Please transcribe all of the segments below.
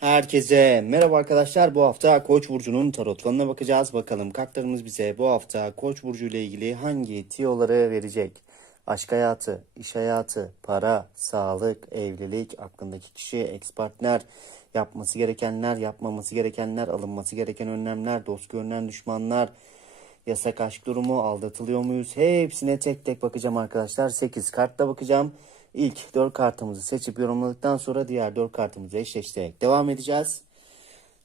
Herkese merhaba arkadaşlar. Bu hafta Koç burcunun tarot falına bakacağız. Bakalım kartlarımız bize bu hafta Koç burcu ile ilgili hangi tiyoları verecek? Aşk hayatı, iş hayatı, para, sağlık, evlilik, aklındaki kişi, ex partner, yapması gerekenler, yapmaması gerekenler, alınması gereken önlemler, dost görünen düşmanlar, yasak aşk durumu, aldatılıyor muyuz? Hepsine tek tek bakacağım arkadaşlar. 8 kartla bakacağım. İlk 4 kartımızı seçip yorumladıktan sonra diğer 4 kartımızı eşleştirerek devam edeceğiz.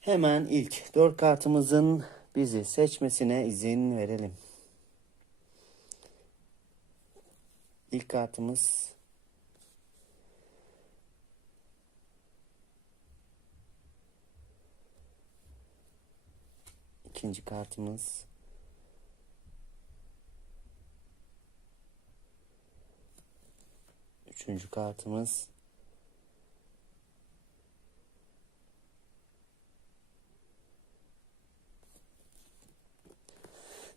Hemen ilk 4 kartımızın bizi seçmesine izin verelim. İlk kartımız ikinci kartımız Üçüncü kartımız.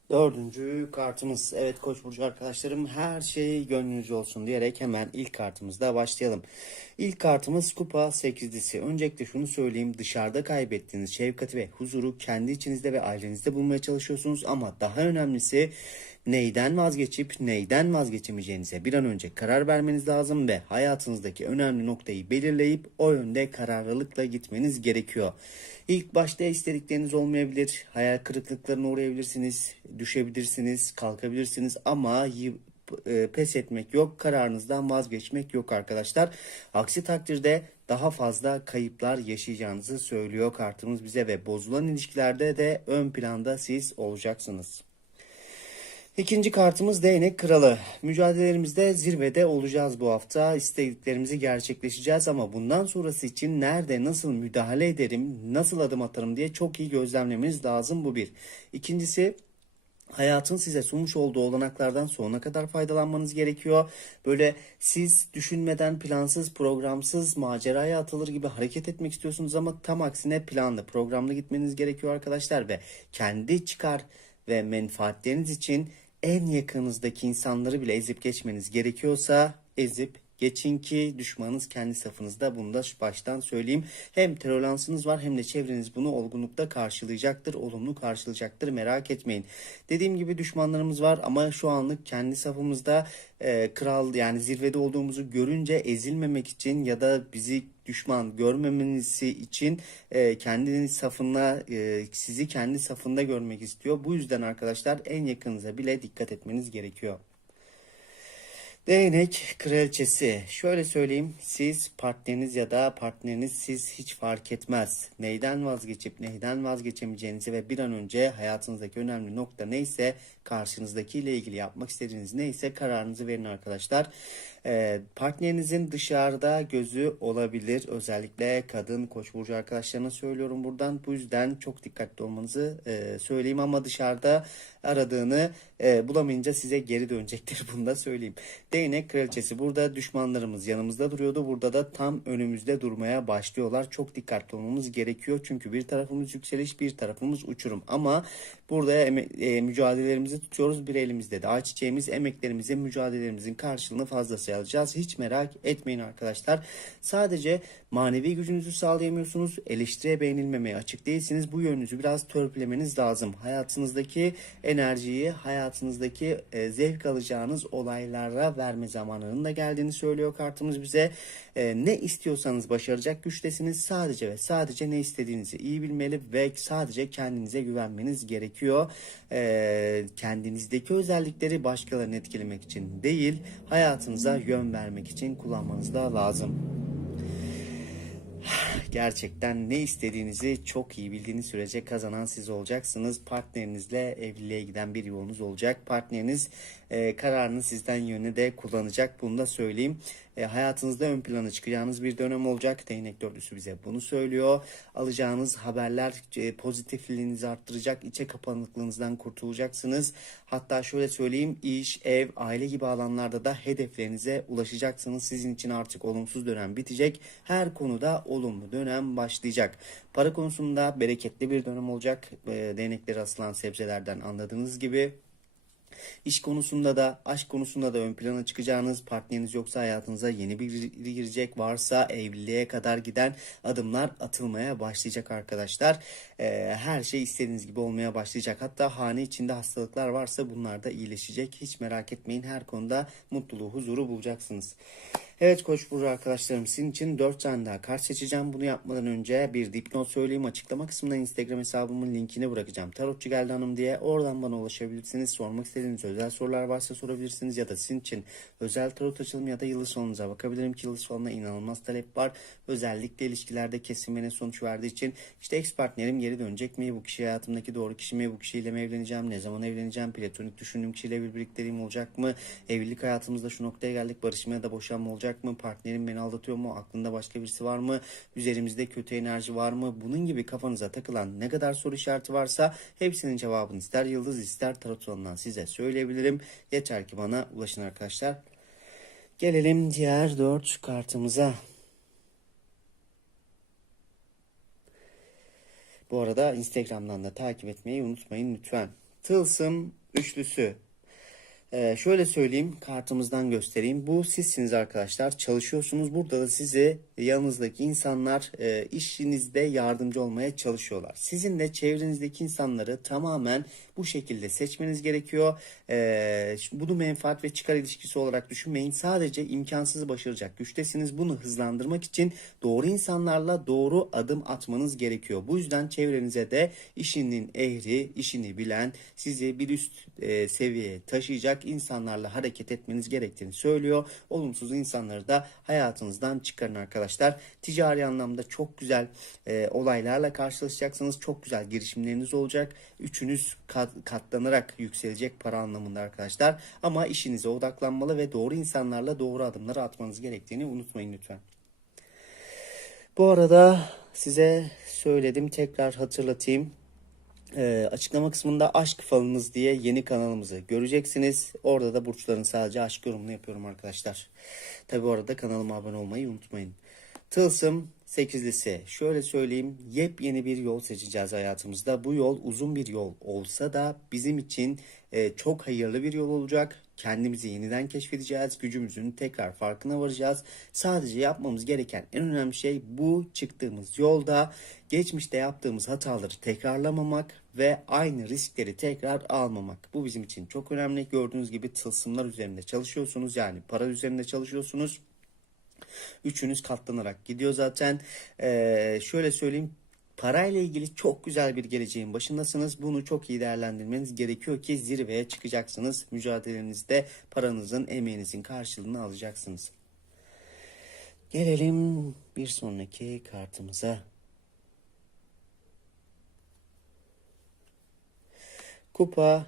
Dördüncü kartımız. Evet Koç burcu arkadaşlarım her şey gönlünüzce olsun diyerek hemen ilk kartımızda başlayalım. İlk kartımız kupa sekizlisi. Öncelikle şunu söyleyeyim dışarıda kaybettiğiniz şefkati ve huzuru kendi içinizde ve ailenizde bulmaya çalışıyorsunuz ama daha önemlisi neyden vazgeçip neyden vazgeçemeyeceğinize bir an önce karar vermeniz lazım ve hayatınızdaki önemli noktayı belirleyip o yönde kararlılıkla gitmeniz gerekiyor. İlk başta istedikleriniz olmayabilir, hayal kırıklıklarına uğrayabilirsiniz, düşebilirsiniz, kalkabilirsiniz ama e, pes etmek yok, kararınızdan vazgeçmek yok arkadaşlar. Aksi takdirde daha fazla kayıplar yaşayacağınızı söylüyor kartımız bize ve bozulan ilişkilerde de ön planda siz olacaksınız. İkinci kartımız değnek kralı. Mücadelelerimizde zirvede olacağız bu hafta. İstediklerimizi gerçekleşeceğiz ama bundan sonrası için nerede nasıl müdahale ederim, nasıl adım atarım diye çok iyi gözlemlemeniz lazım bu bir. İkincisi hayatın size sunmuş olduğu olanaklardan sonuna kadar faydalanmanız gerekiyor. Böyle siz düşünmeden plansız, programsız, maceraya atılır gibi hareket etmek istiyorsunuz ama tam aksine planlı, programlı gitmeniz gerekiyor arkadaşlar ve kendi çıkar ve menfaatleriniz için en yakınızdaki insanları bile ezip geçmeniz gerekiyorsa ezip geçin ki düşmanınız kendi safınızda. Bunu da baştan söyleyeyim. Hem toleransınız var hem de çevreniz bunu olgunlukta karşılayacaktır. Olumlu karşılayacaktır. Merak etmeyin. Dediğim gibi düşmanlarımız var ama şu anlık kendi safımızda e, kral yani zirvede olduğumuzu görünce ezilmemek için ya da bizi düşman görmemenizi için e, kendi safına e, sizi kendi safında görmek istiyor. Bu yüzden arkadaşlar en yakınıza bile dikkat etmeniz gerekiyor. Değnek kraliçesi. Şöyle söyleyeyim. Siz partneriniz ya da partneriniz siz hiç fark etmez. Neyden vazgeçip neyden vazgeçemeyeceğinizi ve bir an önce hayatınızdaki önemli nokta neyse karşınızdaki ile ilgili yapmak istediğiniz neyse kararınızı verin arkadaşlar. Ee, partnerinizin dışarıda gözü olabilir. Özellikle kadın koç burcu arkadaşlarına söylüyorum buradan. Bu yüzden çok dikkatli olmanızı e, söyleyeyim ama dışarıda aradığını e, bulamayınca size geri dönecektir. Bunu da söyleyeyim. Değnek kraliçesi burada düşmanlarımız yanımızda duruyordu. Burada da tam önümüzde durmaya başlıyorlar. Çok dikkatli olmamız gerekiyor. Çünkü bir tarafımız yükseliş bir tarafımız uçurum. Ama burada e, mücadelelerimizi tutuyoruz bir elimizde de. Ayçiçeğimiz emeklerimizin mücadelelerimizin karşılığını fazlasıyla alacağız. Hiç merak etmeyin arkadaşlar. Sadece manevi gücünüzü sağlayamıyorsunuz. Eleştiriye beğenilmemeye açık değilsiniz. Bu yönünüzü biraz törpülemeniz lazım. Hayatınızdaki enerjiyi, hayatınızdaki e, zevk alacağınız olaylara verme zamanının da geldiğini söylüyor kartımız bize. E, ne istiyorsanız başaracak güçtesiniz. Sadece ve sadece ne istediğinizi iyi bilmeli ve sadece kendinize güvenmeniz gerekiyor. E, kendinizdeki özellikleri başkalarını etkilemek için değil, hayatınıza yön vermek için kullanmanız da lazım. Gerçekten ne istediğinizi çok iyi bildiğiniz sürece kazanan siz olacaksınız. Partnerinizle evliliğe giden bir yolunuz olacak. Partneriniz e, kararını sizden yönüne de kullanacak. Bunu da söyleyeyim. E, hayatınızda ön plana çıkacağınız bir dönem olacak. Değnek dörtlüsü bize bunu söylüyor. Alacağınız haberler e, pozitifliğinizi arttıracak. İçe kapanıklığınızdan kurtulacaksınız. Hatta şöyle söyleyeyim iş, ev, aile gibi alanlarda da hedeflerinize ulaşacaksınız. Sizin için artık olumsuz dönem bitecek. Her konuda olumlu dönem başlayacak. Para konusunda bereketli bir dönem olacak. E, değnekleri asılan sebzelerden anladığınız gibi. İş konusunda da, aşk konusunda da ön plana çıkacağınız, partneriniz yoksa hayatınıza yeni biri girecek, varsa evliliğe kadar giden adımlar atılmaya başlayacak arkadaşlar. Ee, her şey istediğiniz gibi olmaya başlayacak. Hatta hane içinde hastalıklar varsa bunlar da iyileşecek. Hiç merak etmeyin her konuda mutluluğu, huzuru bulacaksınız. Evet Koç burcu arkadaşlarım sizin için 4 tane daha kart seçeceğim. Bunu yapmadan önce bir dipnot söyleyeyim. Açıklama kısmında Instagram hesabımın linkini bırakacağım. Tarotçu geldi hanım diye oradan bana ulaşabilirsiniz. Sormak istediğiniz özel sorular varsa sorabilirsiniz. Ya da sizin için özel tarot açılımı ya da yıldız sonunuza bakabilirim ki yıldız sonuna inanılmaz talep var. Özellikle ilişkilerde kesinmene sonuç verdiği için işte ex partnerim geri dönecek mi? Bu kişi hayatımdaki doğru kişi mi? Bu kişiyle mi evleneceğim? Ne zaman evleneceğim? Platonik düşündüğüm kişiyle bir birlikteliğim olacak mı? Evlilik hayatımızda şu noktaya geldik. Barışmaya da boşanma olacak olacak mı? Partnerim beni aldatıyor mu? Aklında başka birisi var mı? Üzerimizde kötü enerji var mı? Bunun gibi kafanıza takılan ne kadar soru işareti varsa hepsinin cevabını ister yıldız ister tarot sonundan size söyleyebilirim. Yeter ki bana ulaşın arkadaşlar. Gelelim diğer dört kartımıza. Bu arada Instagram'dan da takip etmeyi unutmayın lütfen. Tılsım üçlüsü ee, şöyle söyleyeyim, kartımızdan göstereyim. Bu sizsiniz arkadaşlar. Çalışıyorsunuz. Burada da sizi yanınızdaki insanlar e, işinizde yardımcı olmaya çalışıyorlar. Sizin de çevrenizdeki insanları tamamen bu şekilde seçmeniz gerekiyor. Ee, bunu menfaat ve çıkar ilişkisi olarak düşünmeyin. Sadece imkansızı başaracak güçtesiniz. Bunu hızlandırmak için doğru insanlarla doğru adım atmanız gerekiyor. Bu yüzden çevrenize de işinin ehri, işini bilen, sizi bir üst e, seviyeye taşıyacak insanlarla hareket etmeniz gerektiğini söylüyor. Olumsuz insanları da hayatınızdan çıkarın arkadaşlar. Ticari anlamda çok güzel e, olaylarla karşılaşacaksınız. Çok güzel girişimleriniz olacak. Üçünüz kat, katlanarak yükselecek para anlamında arkadaşlar. Ama işinize odaklanmalı ve doğru insanlarla doğru adımları atmanız gerektiğini unutmayın lütfen. Bu arada size söyledim tekrar hatırlatayım. E, açıklama kısmında aşk falınız diye yeni kanalımızı göreceksiniz. Orada da burçların sadece aşk yorumunu yapıyorum arkadaşlar. Tabi orada kanalıma abone olmayı unutmayın. Tılsım 8'lisi. Şöyle söyleyeyim yepyeni bir yol seçeceğiz hayatımızda. Bu yol uzun bir yol olsa da bizim için e, çok hayırlı bir yol olacak. Kendimizi yeniden keşfedeceğiz. Gücümüzün tekrar farkına varacağız. Sadece yapmamız gereken en önemli şey bu çıktığımız yolda geçmişte yaptığımız hataları tekrarlamamak ve aynı riskleri tekrar almamak. Bu bizim için çok önemli. Gördüğünüz gibi tılsımlar üzerinde çalışıyorsunuz. Yani para üzerinde çalışıyorsunuz. Üçünüz katlanarak gidiyor zaten. Ee, şöyle söyleyeyim Parayla ilgili çok güzel bir geleceğin başındasınız. Bunu çok iyi değerlendirmeniz gerekiyor ki zirveye çıkacaksınız. Mücadelenizde paranızın, emeğinizin karşılığını alacaksınız. Gelelim bir sonraki kartımıza. Kupa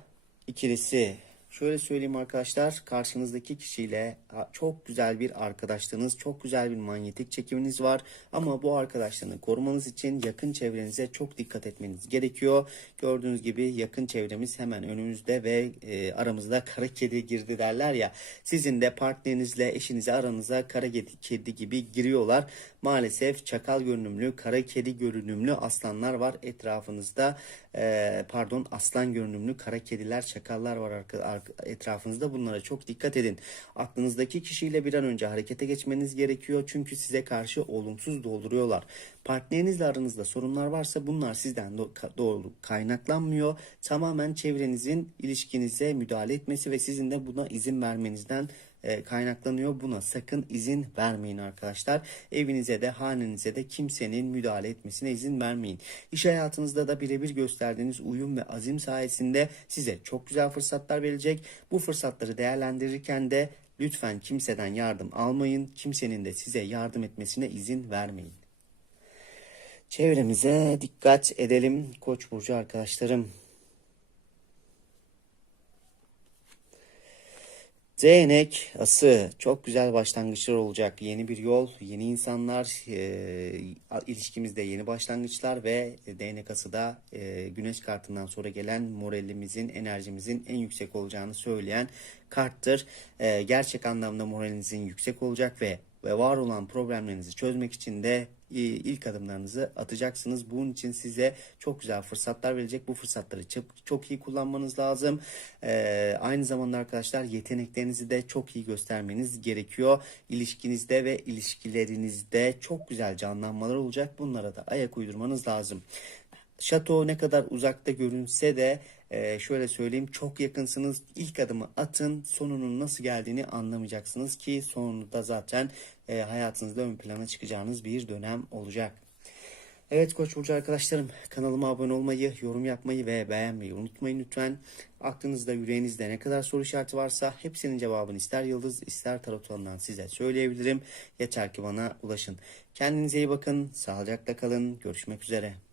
ikilisi Şöyle söyleyeyim arkadaşlar, karşınızdaki kişiyle çok güzel bir arkadaşlığınız, çok güzel bir manyetik çekiminiz var. Ama bu arkadaşlığını korumanız için yakın çevrenize çok dikkat etmeniz gerekiyor. Gördüğünüz gibi yakın çevremiz hemen önümüzde ve e, aramızda kara kedi girdi derler ya. Sizin de partnerinizle, eşinize aranıza kara kedi, gibi giriyorlar. Maalesef çakal görünümlü, kara kedi görünümlü aslanlar var etrafınızda. E, pardon aslan görünümlü kara kediler, çakallar var arkadaşlar etrafınızda bunlara çok dikkat edin. Aklınızdaki kişiyle bir an önce harekete geçmeniz gerekiyor çünkü size karşı olumsuz dolduruyorlar. Partnerinizle aranızda sorunlar varsa bunlar sizden doğru kaynaklanmıyor. Tamamen çevrenizin ilişkinize müdahale etmesi ve sizin de buna izin vermenizden e, kaynaklanıyor. Buna sakın izin vermeyin arkadaşlar. Evinize de hanenize de kimsenin müdahale etmesine izin vermeyin. İş hayatınızda da birebir gösterdiğiniz uyum ve azim sayesinde size çok güzel fırsatlar verecek. Bu fırsatları değerlendirirken de lütfen kimseden yardım almayın. Kimsenin de size yardım etmesine izin vermeyin. Çevremize dikkat edelim Koç burcu arkadaşlarım. Değnek ası çok güzel başlangıçlar olacak. Yeni bir yol, yeni insanlar, e, ilişkimizde yeni başlangıçlar ve değnek ası da e, güneş kartından sonra gelen moralimizin, enerjimizin en yüksek olacağını söyleyen karttır. E, gerçek anlamda moralinizin yüksek olacak ve ve var olan problemlerinizi çözmek için de ilk adımlarınızı atacaksınız. Bunun için size çok güzel fırsatlar verecek. Bu fırsatları çok, çok iyi kullanmanız lazım. Ee, aynı zamanda arkadaşlar yeteneklerinizi de çok iyi göstermeniz gerekiyor. İlişkinizde ve ilişkilerinizde çok güzel canlanmalar olacak. Bunlara da ayak uydurmanız lazım. Şato ne kadar uzakta görünse de e, şöyle söyleyeyim çok yakınsınız. İlk adımı atın sonunun nasıl geldiğini anlamayacaksınız ki sonunda zaten e, hayatınızda ön plana çıkacağınız bir dönem olacak. Evet Koç burcu arkadaşlarım kanalıma abone olmayı, yorum yapmayı ve beğenmeyi unutmayın lütfen. Aklınızda yüreğinizde ne kadar soru işareti varsa hepsinin cevabını ister yıldız ister tarot alanından size söyleyebilirim. Yeter ki bana ulaşın. Kendinize iyi bakın, sağlıcakla kalın, görüşmek üzere.